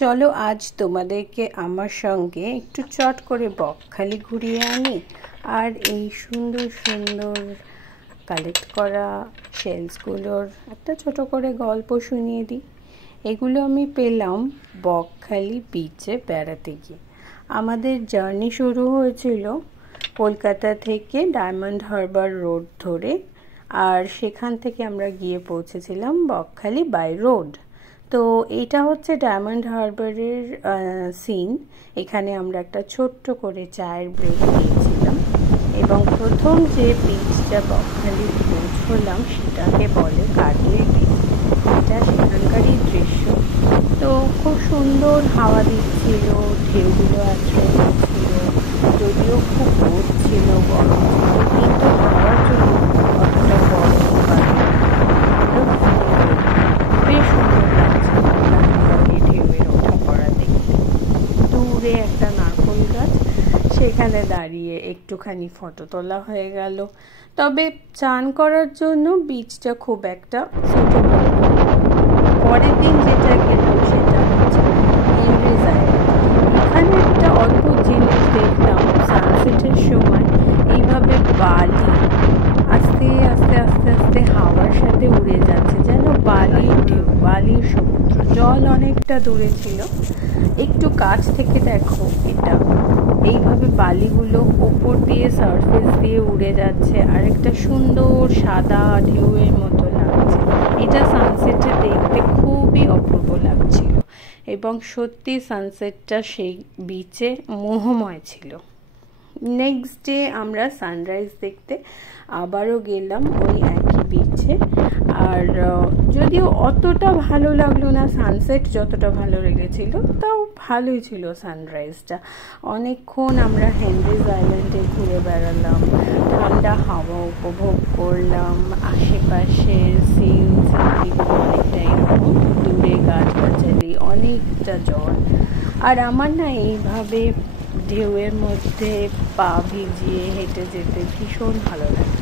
চলো আজ তোমাদেরকে আমার সঙ্গে একটু চট করে বকখালি ঘুরিয়ে আনি আর এই সুন্দর সুন্দর কালেক্ট করা শেলসগুলোর একটা ছোট করে গল্প শুনিয়ে দিই। এগুলো আমি পেলাম বকখালি বিচে বেড়াতে গিয়ে। আমাদের জার্নি শুরু হয়েছিল কলকাতা থেকে ডায়মন্ড হারবার রোড ধরে, আর সেখান থেকে আমরা গিয়ে পৌঁছেছিলাম বকখালি বাই রোড। তো এটা হচ্ছে ডায়মন্ড হারবারের সিন। এখানে আমরা একটা ছোট্ট করে চায়ের ব্রেক নিয়েছিলাম এবং প্রথম যে বিচটা বকখালি পৌঁছলাম সেটাকে বলে কার্গিল বিচ। এটা সেখানকারই দৃশ্য। তো খুব সুন্দর হাওয়া দিচ্ছিল, ঢেউগুলো আশ্রয় দিচ্ছিল, যদিও খুব রোদ ছিল, গরম ছিল, কিন্তু হাওয়ার জন্য অতটা গরম বা বেশ সুন্দর লাগছে ঢেউয়ের ওঠা পড়া দেখতে। দূরে একটা নারকেল গাছ, সেখানে দাঁড়িয়ে একটুখানি ফটো তোলা হয়ে গেল। তবে চান করার জন্য বিচটা খুব একটা সুটেবল। পরের দিন যেটা গেলাম সেটা হচ্ছে হেনরিজ আইল্যান্ড। এখানে একটা অদ্ভুত জিনিস দেখলাম। সানসেটের সময় এইভাবে বালি আস্তে আস্তে আস্তে আস্তে হাওয়ার সাথে উড়ে যাচ্ছে, যেন বালির ঢেউ, বালির সমুদ্র। জল অনেকটা দূরে ছিল, একটু কাছ থেকে দেখো এটা এইভাবে বালিগুলো ওপর দিয়ে সারফেস দিয়ে উড়ে যাচ্ছে আর একটা সুন্দর সাদা ঢেউয়ের মতো লাগছে। এটা সানসেটে দেখতে খুবই অপূর্ব লাগছিল এবং সত্যি সানসেটটা সেই বিচে মোহময় ছিল। নেক্সট ডে আমরা সানরাইজ দেখতে আবারও গেলাম ওই একই বিচে। আর যদিও অতটা ভালো লাগলো না, সানসেট যতটা ভালো লেগেছিল তাও ভালোই ছিল সানরাইজটা। অনেকক্ষণ আমরা হেনরিজ আইল্যান্ডে ঘুরে বেড়ালাম, ঠান্ডা হাওয়া উপভোগ করলাম, আশেপাশের সিনগুলো অনেকটা এরকম, দূরে গাছগাছালি, অনেকটা জল। আর আমার না এইভাবে ঢেউয়ের মধ্যে পা ভিজিয়ে হেঁটে যেতে ভীষণ ভালো লাগে।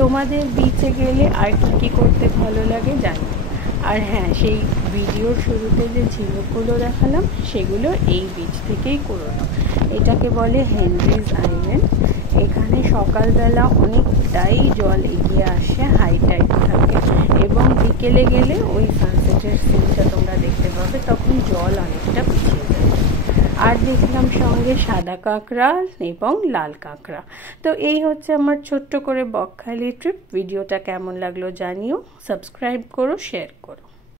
তোমাদের বিচে গেলে আর কি করতে ভালো লাগে জানি। আর হ্যাঁ, সেই ভিডিওর শুরুতে যে ঝিনুকগুলো দেখালাম সেগুলো এই বিচ থেকেই করোনো। এটাকে বলে হেনরিজ আইল্যান্ড। এখানে সকালবেলা অনেকটাই জল এগিয়ে আসে, হাই টাইড থাকে, এবং বিকেলে গেলে ওই সানসেটের সিনটা তোমরা দেখতে পাবে, তখন জল অনেকটা পিছিয়ে যাবে। আর দেখলাম সঙ্গে সাদা কাঁকড়া এবং লাল কাঁকড়া। তো এই হচ্ছে আমার ছোট্ট করে বকখালি ট্রিপ। ভিডিওটা কেমন লাগলো জানিও, সাবস্ক্রাইব করো, শেয়ার করো।